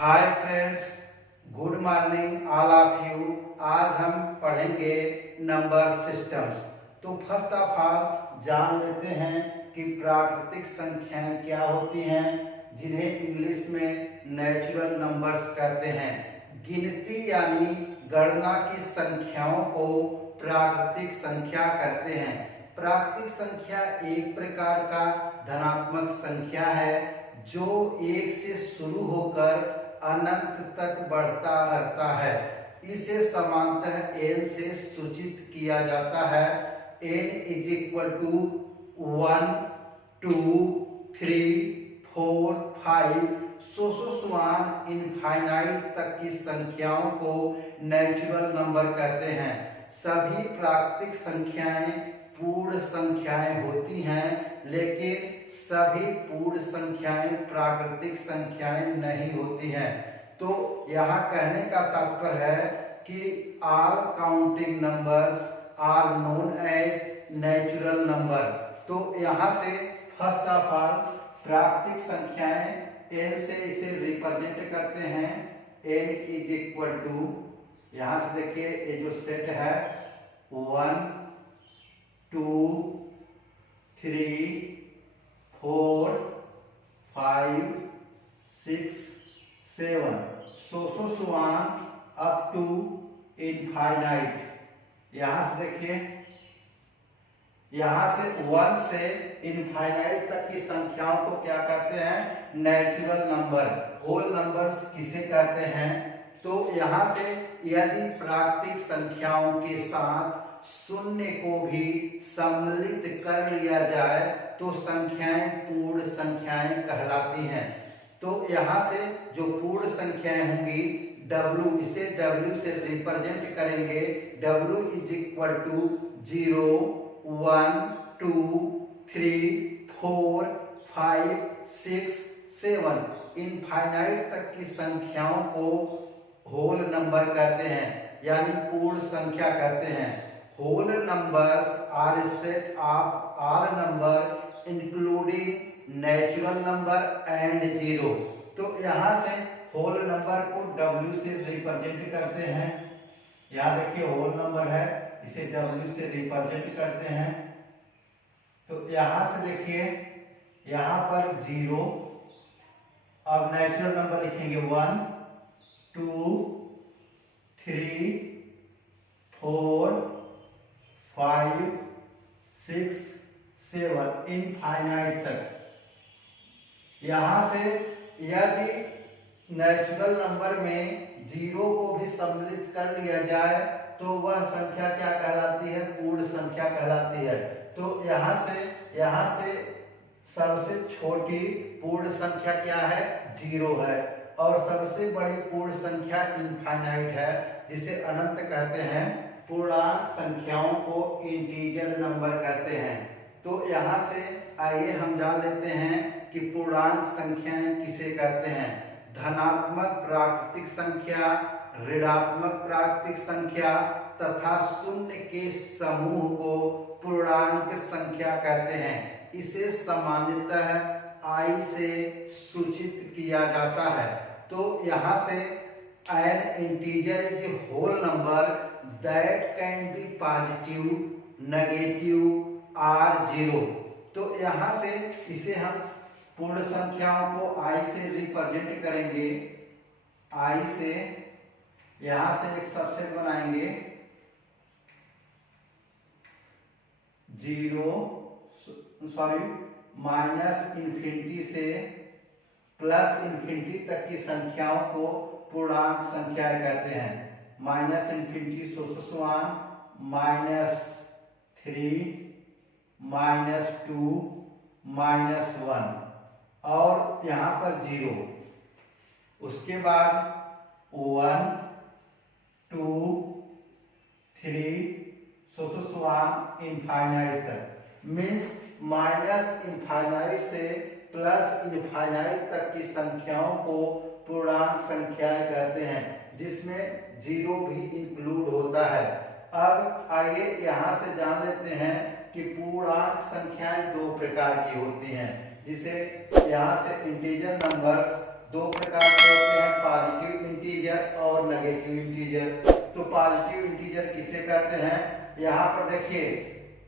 Hi friends, good morning all of you. आज हम पढ़ेंगे नंबर सिस्टम्स। तो फर्स्ट ऑफ ऑल जान लेते हैं कि प्राकृतिक संख्याएं क्या होती हैं, जिन्हें इंग्लिश में नेचुरल नंबर्स कहते हैं। गिनती यानी गणना की संख्याओं को प्राकृतिक संख्या कहते हैं। प्राकृतिक संख्या एक प्रकार का धनात्मक संख्या है जो एक से शुरू होकर अनंत तक बढ़ता रहता है। इसे सामान्यतः n से सूचित किया जाता है। n इज इक्वल टू 1, 2, 3, 4, 5 सोसोसुआन इनफाइनाइट तक की संख्याओं को नेचुरल नंबर कहते हैं। सभी प्राकृतिक संख्याएं पूर्ण संख्याएं होती हैं, लेकिन सभी पूर्ण संख्याएं प्राकृतिक संख्याएं नहीं होती हैं। तो यहाँ कहने का तात्पर्य है कि all counting numbers are known as natural number. तो यहाँ से फर्स्ट ऑफ ऑल प्राकृतिक संख्याएं n से इसे रिप्रेजेंट करते हैं। n इज इक्वल टू, यहाँ से देखिए ये जो सेट है 1, 2, 3, 4, 5, 6, 7 सोसोसुआन अप टू इनफाइनाइट। यहाँ से देखिए, यहाँ से 1 से इनफाइनाइट तक की संख्याओं को क्या कहते हैं? Natural number. होल नंबर्स किसे कहते हैं? तो यहाँ से यदि प्राकृतिक संख्याओं के साथ शून्य को भी सम्मिलित कर लिया जाए तो संख्याएं पूर्ण संख्याएं कहलाती हैं। तो यहाँ से जो पूर्ण संख्याएं होंगी W, इसे W से रिप्रेजेंट करेंगे। W is equal to 0, 1, 2, 3, 4, 5, 6, 7 infinite तक की संख्याओं को होल नंबर कहते हैं, यानी पूर्ण संख्या कहते हैं। Whole numbers are set of all number including natural number and zero. तो यहाँ से होल नंबर को W से रिप्रेजेंट करते हैं। यहाँ देखिए होल नंबर है, इसे W से रिप्रेजेंट करते हैं। तो यहाँ से देखिए, यहाँ पर 0, अब नेचुरल नंबर लिखेंगे 1, 2, 3, 4, 5, 6, 7 इनफाइनाइट तक। यहाँ से यदि नेचुरल नंबर में 0 को भी सम्मिलित कर लिया जाए तो वह संख्या क्या कहलाती है? पूर्ण संख्या कहलाती है। तो यहाँ से सबसे छोटी पूर्ण संख्या क्या है? 0 है। और सबसे बड़ी पूर्ण संख्या इनफाइनाइट है, जिसे अनंत कहते हैं। पूर्णांक संख्याओं को इंटीजर नंबर कहते हैं। तो यहाँ से आइए हम जान लेते हैं कि पूर्णांक संख्याएं किसे कहते हैं। धनात्मक प्राकृतिक संख्या, ऋणात्मक प्राकृतिक संख्या तथा शून्य के समूह को पूर्णांक संख्या कहते हैं। इसे सामान्यतः I से सूचित किया जाता है। तो यहाँ से an integer is a whole number that can be positive, negative or zero। तो यहाँ से इसे हम पूर्ण संख्याओं को I से रिप्रेजेंट करेंगे। I से यहाँ से एक सबसेट बनाएंगे 0, माइनस इन्फिनिटी से प्लस इन्फिनिटी तक की संख्याओं को पूर्णांक संख्याएं कहते हैं। माइनस इन्फिनिटी सोसोसुआन -3, -2, -1 और यहाँ पर 0। उसके बाद 1, 2, 3 सोसोसुआन इनफाइनाइट तक। मीन्स माइनस इनफाइनाइट से प्लस इनफाइनाइट तक की संख्याओं को पूर्णांक संख्याएं कहते हैं, जिसमें 0 भी इंक्लूड होता है। अब आइए यहाँ से जान लेते हैं कि पूर्णांक संख्याएं 2 प्रकार की होती हैं, जिसे यहाँ से इंटीजर नंबर्स दो प्रकार के होते हैं, पॉजिटिव इंटीजर और नेगेटिव इंटीजर। तो पॉजिटिव इंटीजर किसे कहते हैं? यहाँ पर देखिए,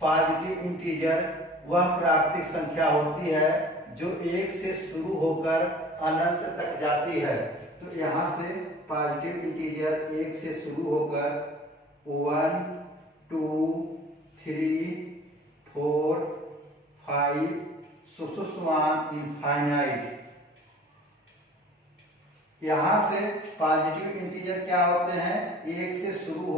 पॉजिटिव इंटीजर वह प्राकृतिक संख्या होती है जो एक से शुरू होकर अनंत तक जाती है। तो यहाँ से पॉजिटिव इंटीजर एक से शुरू होकर 1 2 3 4 5 इनफाइनाइट। यहाँ से पॉजिटिव इंटीजर क्या होते हैं? एक से शुरू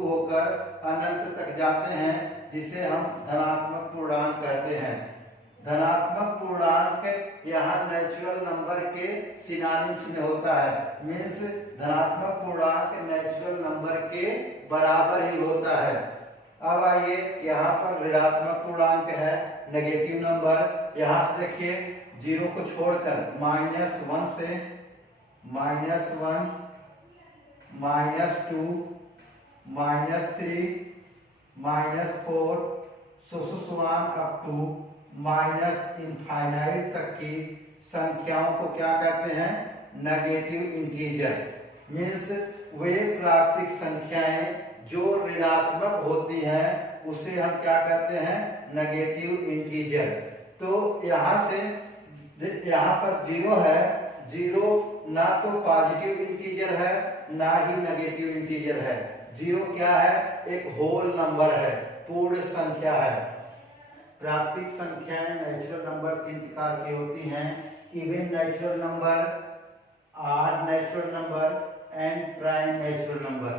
होकर अनंत तक जाते हैं, जिसे हम धनात्मक पूर्णांक कहते हैं। धनात्मक पूर्णांक यहाँ नेचुरल नंबर के सिनोनिम्स में होता है, मीन्स धनात्मक पूर्णांक नेचुरल नंबर के बराबर ही होता है। अब आइए, यहाँ पर ऋणात्मक पूर्णांक है, नेगेटिव नंबर। यहाँ से देखिए, 0 को छोड़कर -1 से -1 -2 -3 -4 अप टू इनफाइनाइट तक की संख्याओं को क्या कहते हैं? Negative integer. मीन्स वे प्राकृतिक संख्याएं जो ऋणात्मक होती हैं उसे हम क्या कहते हैं? Negative integer. तो यहाँ से यहाँ पर 0 है, 0 ना तो पॉजिटिव इंटीजर है ना ही नेगेटिव इंटीजर है। 0 क्या है? एक होल नंबर है, पूर्ण संख्या है। प्राकृतिक संख्याएं नेचुरल नंबर 3 प्रकार की होती हैं, even natural number, odd natural number and prime natural number.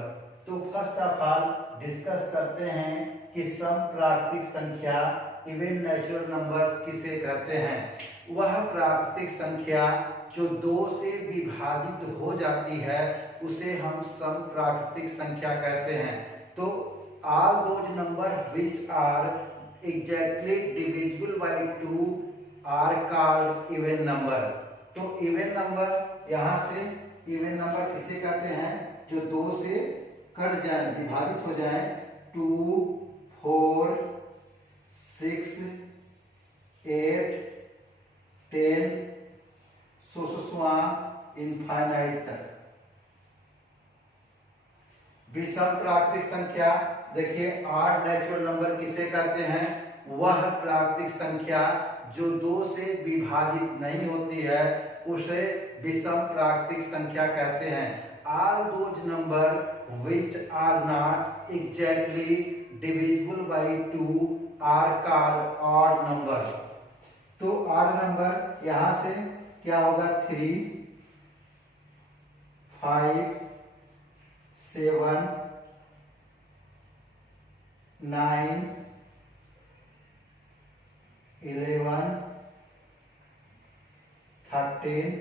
तो फर्स्ट ऑफ ऑल डिस्कस करते हैं कि सम प्राकृतिक संख्या इवन नेचुरल नंबर्स किसे कहते हैं। वह प्राकृतिक संख्या जो 2 से विभाजित हो जाती है उसे हम सम प्राकृतिक संख्या कहते हैं। तो all those number which are exactly divisible by 2 are called even number। तो even number, यहाँ से even number किसे कहते हैं? जो 2 से कट जाए, विभाजित हो जाए। 2 4 6 8 10 इनफाइनाइट तक। विषम प्राकृतिक संख्या, देखिए, ऑड नेचुरल नंबर किसे कहते हैं? वह प्राकृतिक संख्या जो 2 से विभाजित नहीं होती है उसे विषम प्राकृतिक संख्या कहते हैं। All those number which are not exactly divisible by 2 are called odd number। तो odd नंबर यहाँ से क्या होगा? 3 5 7 9 11 13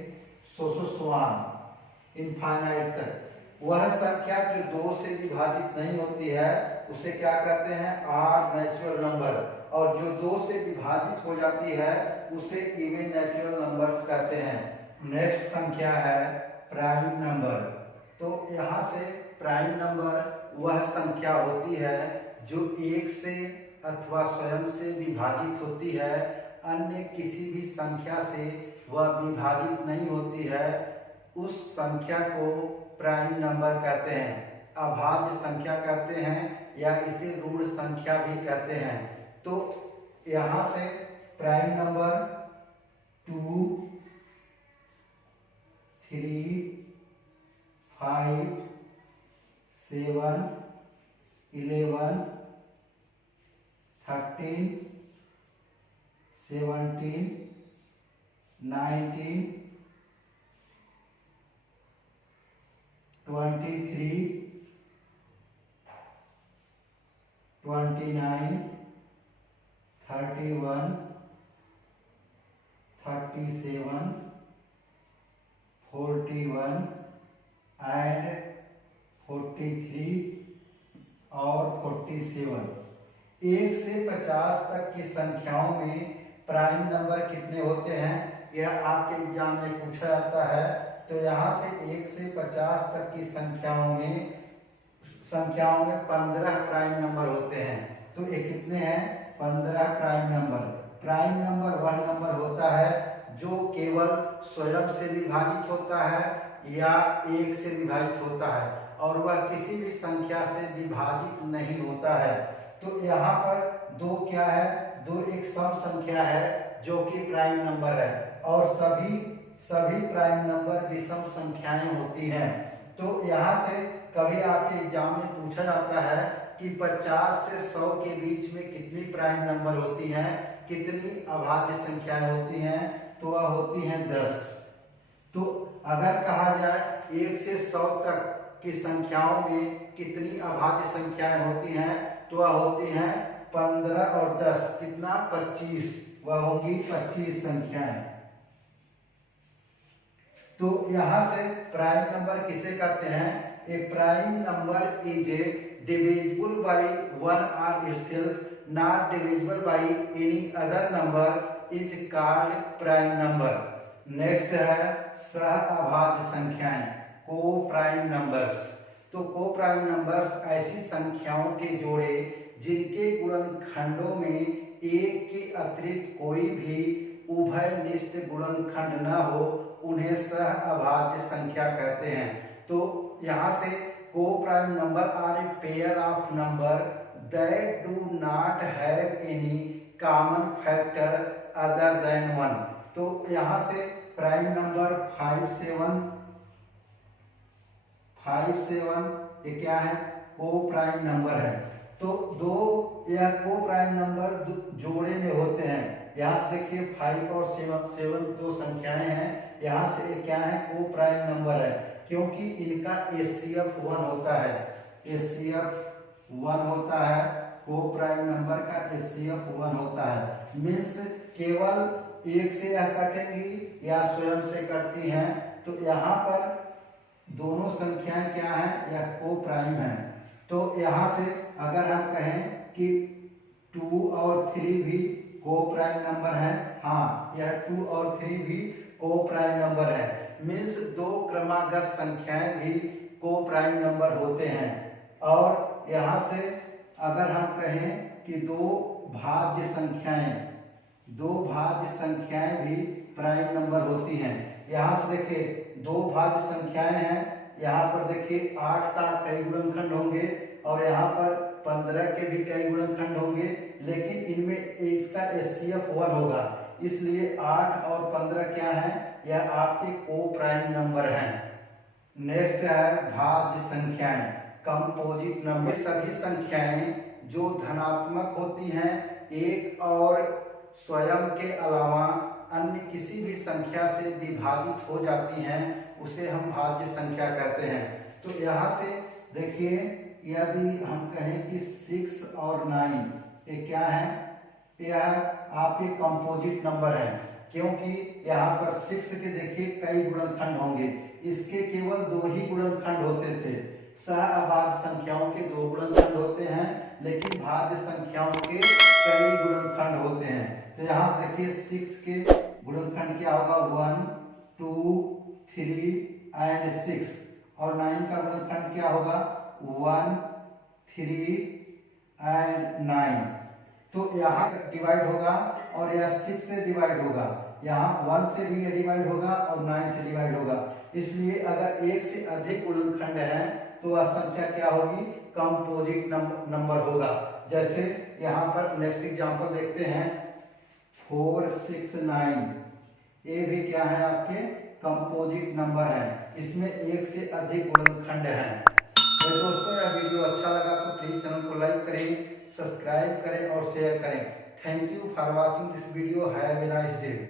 इनफाइनाइट तक। वह संख्या जो 2 से विभाजित नहीं होती है उसे क्या कहते हैं? Odd natural number. और जो 2 से विभाजित हो जाती है उसे इवन नेचुरल नंबर्स कहते हैं। नेक्स्ट संख्या है प्राइम नंबर। तो यहाँ से प्राइम नंबर वह संख्या होती है जो 1 से अथवा स्वयं से विभाजित होती है, अन्य किसी भी संख्या से वह विभाजित नहीं होती है। उस संख्या को प्राइम नंबर कहते हैं, अभाज्य संख्या कहते हैं या इसे ऋण संख्या भी कहते हैं। तो यहाँ से प्राइम नंबर 2 3 5 7 11 13 17 19 23 29 31 37 41 एंड 43 और 47। 1 से 50 तक की संख्याओं में प्राइम नंबर कितने होते हैं, यह आपके एग्जाम में पूछा जाता है। तो यहाँ से 1 से 50 तक की संख्याओं में 15 प्राइम नंबर होते हैं। तो ये कितने हैं? 15 प्राइम नंबर। प्राइम नंबर वह नंबर होता है जो केवल स्वयं से विभाजित होता है या 1 से विभाजित होता है और वह किसी भी संख्या से विभाजित नहीं होता है। तो यहाँ पर 2 क्या है, 2 एक सम संख्या है जो कि प्राइम नंबर है और सभी प्राइम नंबर विषम संख्याएं होती हैं। तो यहाँ से कभी आपके एग्जाम में पूछा जाता है कि 50 से 100 के बीच में कितनी प्राइम नंबर होती हैं, कितनी अभाज्य संख्याएं होती हैं, तो वह होती हैं 10। तो अगर कहा जाए 1 से 100 तक की संख्याओं में कितनी अभाज्य संख्याएं होती हैं, तो वह होती हैं 15 और 10 कितना 25, वह होगी 25 संख्याएं। तो यहाँ से प्राइम नंबर किसे कहते हैं, A prime number is A divisible by 1 or itself, not divisible by any other number is called prime number। Next है सह अभाज्य संख्याएं, को प्राइम नंबर्स। तो को प्राइम नंबर्स ऐसी संख्याओं के जोड़े जिनके गुणनखंडों में एक के अतिरिक्त कोई भी उभयनिष्ठ गुणनखंड न हो, उन्हें सह अभाज्य संख्या कहते हैं। तो यहाँ से coprime number are a pair of number that do not have any common factor other than 1। तो यहाँ से प्राइम नंबर 5 7 ये क्या है, को प्राइम नंबर है। तो दो या को प्राइम नंबर जोड़े में होते हैं। यहाँ से देखिए 5 और 7 दो संख्याएं हैं, यहाँ से ये क्या है, को प्राइम नंबर है क्योंकि इनका HCF 1 होता है। HCF 1 होता है, को प्राइम नंबर का HCF 1 होता है। मीन्स केवल एक से यह कटेंगी या स्वयं से कटती हैं। तो यहाँ पर दोनों संख्याएं क्या हैं, यह को प्राइम है। तो यहाँ से अगर हम कहें कि 2 और 3 भी को प्राइम नंबर है, हाँ यह 2 और 3 भी को प्राइम नंबर है। मीन्स दो क्रमागत संख्याएं भी को प्राइम नंबर होते हैं। और यहाँ से अगर हम कहें कि दो भाज्य संख्याएं भी प्राइम नंबर होती हैं। यहाँ से देखिए दो भाज्य संख्याएं हैं, यहाँ पर देखिए 8 का कई गुणनखंड होंगे और यहाँ पर 15 के भी कई गुणनखंड होंगे, लेकिन इनमें इसका HCF 1 होगा, इसलिए 8 और 15 क्या है, यह आपके को प्राइम नंबर हैं। नेक्स्ट है भाज्य संख्याएं, कंपोजिट नंबर। सभी संख्याएं जो धनात्मक होती हैं, एक और स्वयं के अलावा अन्य किसी भी संख्या से विभाजित हो जाती हैं, उसे हम भाज्य संख्या कहते हैं। तो यहाँ से देखिए यदि हम कहें कि 6 और 9 ये क्या है, यह आपके कंपोजिट नंबर है क्योंकि यहाँ पर 6 के देखिए कई गुणनखंड होंगे, इसके केवल 2 ही गुणनखंड होते थे। सह अभाज्य संख्याओं के 2 गुणनखंड होते हैं, लेकिन भाज्य संख्याओं के कई गुणनखंड होते हैं। तो यहाँ से देखिए 6 के गुणनखंड क्या होगा, 1 2 3 एंड 6, और 9 का गुणनखंड क्या होगा, 1 3 एंड 9। तो यहाँ डिवाइड होगा और यह 6 से डिवाइड होगा, यहाँ 1 से भी डिवाइड होगा और 9 से डिवाइड होगा। इसलिए अगर एक से अधिक गुणनखंड है तो वह संख्या क्या होगी, कंपोजिट नंबर होगा। जैसे यहाँ पर नेक्स्ट एग्जांपल देखते हैं 4 6 9, ये भी क्या है, आपके कंपोजिट नंबर है, इसमें एक से अधिक गुणनखंड हैं। तो दोस्तों यह वीडियो अच्छा लगा तो प्लीज चैनल को लाइक करें, सब्सक्राइब करें और शेयर करें। Thank you for watching this video. Have a nice day.